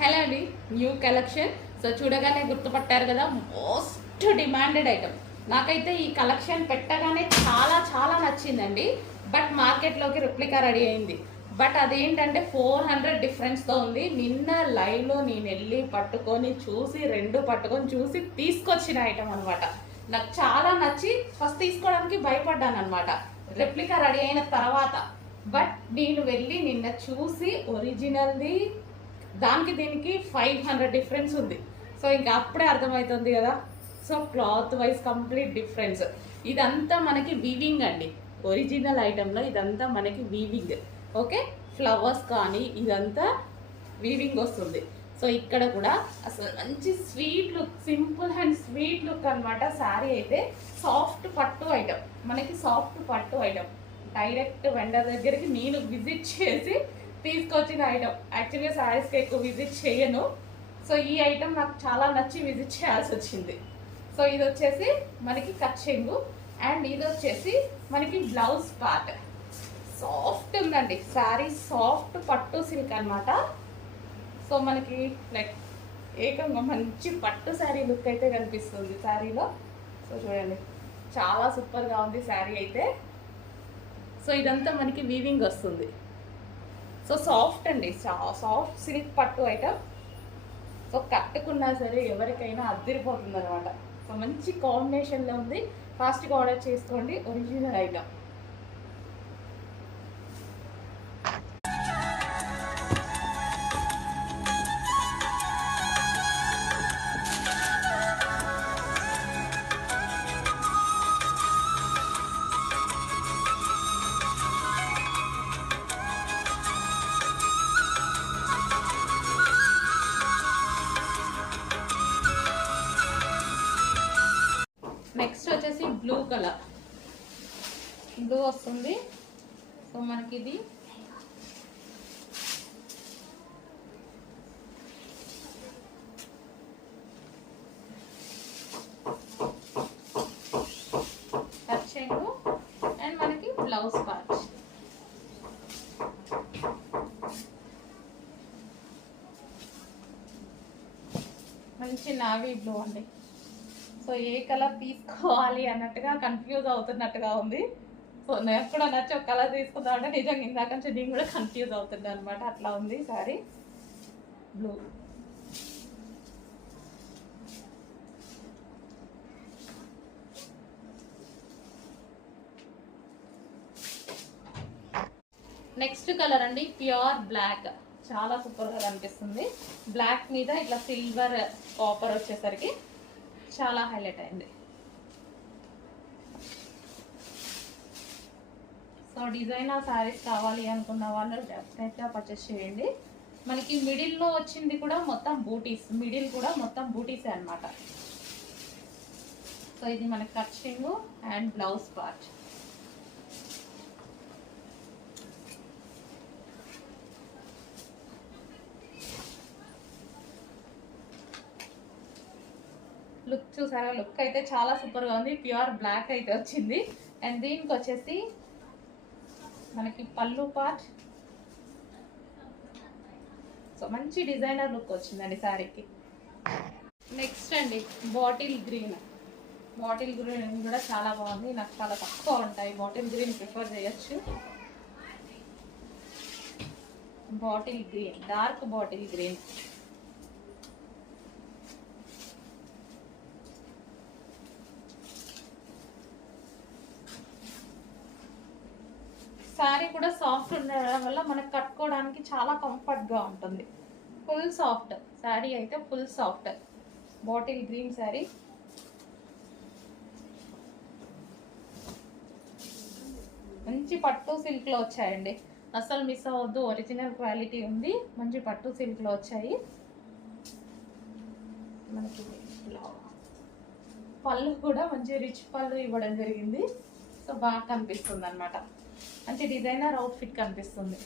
Hello అండి, new collection. So చూడగానే గుర్తుపట్టారు కదా, మోస్ట్ డిమాండెడ్ ఐటమ్. నాకైతే ఈ కలెక్షన్ పెట్టగానే చాలా చాలా నచ్చిందండి. బట్ మార్కెట్లోకి రిప్లికా రెడీ అయింది. బట్ అదేంటంటే 400 డిఫరెన్స్తో ఉంది. నిన్న లైవ్లో నేను వెళ్ళి పట్టుకొని చూసి, రెండు పట్టుకొని చూసి తీసుకొచ్చిన ఐటమ్ అనమాట. నాకు చాలా నచ్చి ఫస్ట్ తీసుకోవడానికి భయపడ్డాను అనమాట, రెప్లికా రెడీ అయిన తర్వాత. బట్ నేను వెళ్ళి నిన్న చూసి ఒరిజినల్ది దానికి దీనికి 500 డిఫరెన్స్ ఉంది. సో ఇంకా అప్పుడే అర్థమవుతుంది కదా. So cloth wise complete difference. ఇదంతా మనకి వీవింగ్ అండి. ఒరిజినల్ ఐటెంలో ఇదంతా మనకి వీవింగ్. ఓకే, ఫ్లవర్స్ కానీ ఇదంతా వీవింగ్ వస్తుంది. సో ఇక్కడ కూడా అసలు మంచి sweet look, simple and sweet look అనమాట. శారీ అయితే సాఫ్ట్ పట్టు ఐటమ్, మనకి సాఫ్ట్ పట్టు ఐటమ్. డైరెక్ట్ వెండర్ దగ్గరికి నేను విజిట్ చేసి తీసుకొచ్చిన ఐటమ్. యాక్చువల్గా శారీస్కి ఎక్కువ విజిట్ చేయను. సో ఈ ఐటమ్ నాకు చాలా నచ్చి విజిట్ చేయాల్సి వచ్చింది. సో ఇది వచ్చేసి మనకి కచ్చెంగు అండ్ ఇది వచ్చేసి మనకి బ్లౌజ్ పార్ట్. సాఫ్ట్ ఉందండి శారీ, సాఫ్ట్ పట్టు సిల్క్ అనమాట. సో మనకి లైక్ ఏకంగా మంచి పట్టు శారీ లుక్ అయితే కనిపిస్తుంది శారీలో. సో చూడండి, చాలా సూపర్గా ఉంది శారీ అయితే. సో ఇదంతా మనకి వీవింగ్ వస్తుంది. సో సాఫ్ట్ అండి, సాఫ్ట్ సిల్క్ పట్టు ఐటమ్. సో కట్టుకున్నా సరే ఎవరికైనా అద్దరిపోతుంది అనమాట. సో మంచి కాంబినేషన్లో ఉంది. ఫాస్ట్గా ఆర్డర్ చేసుకోండి, ఒరిజినల్ ఐటమ్. నెక్స్ట్ వచ్చేసి బ్లూ కలర్, బ్లూ వస్తుంది. సో మనకి ఇది కచ్చెంగు అండ్ మనకి బ్లౌజ్ పార్ట్. మంచి నావీ బ్లూ అండి. సో ఏ కలర్ తీసుకోవాలి అన్నట్టుగా కన్ఫ్యూజ్ అవుతున్నట్టుగా ఉంది. సో నేను కూడా నచ్చి ఒక కలర్ తీసుకుందాం అంటే నిజంగా ఇందాక నుంచి నేను కూడా కన్ఫ్యూజ్ అవుతుంది అనమాట. అట్లా ఉంది సారీ. బ్లూ, నెక్స్ట్ కలర్ అండి ప్యూర్ బ్లాక్. చాలా సూపర్గా కనిపిస్తుంది. బ్లాక్ మీద ఇట్లా సిల్వర్ కాపర్ వచ్చేసరికి చాలా హైలైట్ అయింది. సో డిజైనర్ శారీస్ కావాలి అనుకున్న వాళ్ళు డెఫినెట్గా పర్చేస్ చేయండి. మనకి మిడిల్లో వచ్చింది కూడా మొత్తం బూటీస్, మిడిల్ కూడా మొత్తం బూటీసే అనమాట. సో ఇది మనకి catching and blouse part. Look చూసారా, లుక్ అయితే చాలా సూపర్గా ఉంది. ప్యూర్ బ్లాక్ అయితే వచ్చింది. అండ్ దీనికి వచ్చేసి మనకి పళ్ళు పార్ట్. సో మంచి డిజైనర్ లుక్ వచ్చిందండి శారీకి. నెక్స్ట్ అండి బాటిల్ గ్రీన్. బాటిల్ గ్రీన్ కూడా చాలా బాగుంది. నాకు చాలా తక్కువ ఉంటాయి, బాటిల్ గ్రీన్ ప్రిఫర్ చేయొచ్చు. Bottle green, dark bottle green. Sari కూడా సాఫ్ట్ ఉండడం వల్ల మనకు కట్టుకోవడానికి చాలా కంఫర్ట్గా ఉంటుంది. ఫుల్ సాఫ్ట్ శారీ అయితే, full soft bottle green sari. మంచి పట్టు సిల్క్లో వచ్చాయండి, అసలు మిస్ అవ్వద్దు. ఒరిజినల్ క్వాలిటీ ఉంది, మంచి పట్టు సిల్క్లో వచ్చాయి. మనకి పళ్ళు కూడా మంచి రిచ్ పళ్ళు ఇవ్వడం జరిగింది. సో బాగా కనిపిస్తుంది అనమాట, మంచి డిజైనర్ అవుట్ఫిట్ కనిపిస్తుంది.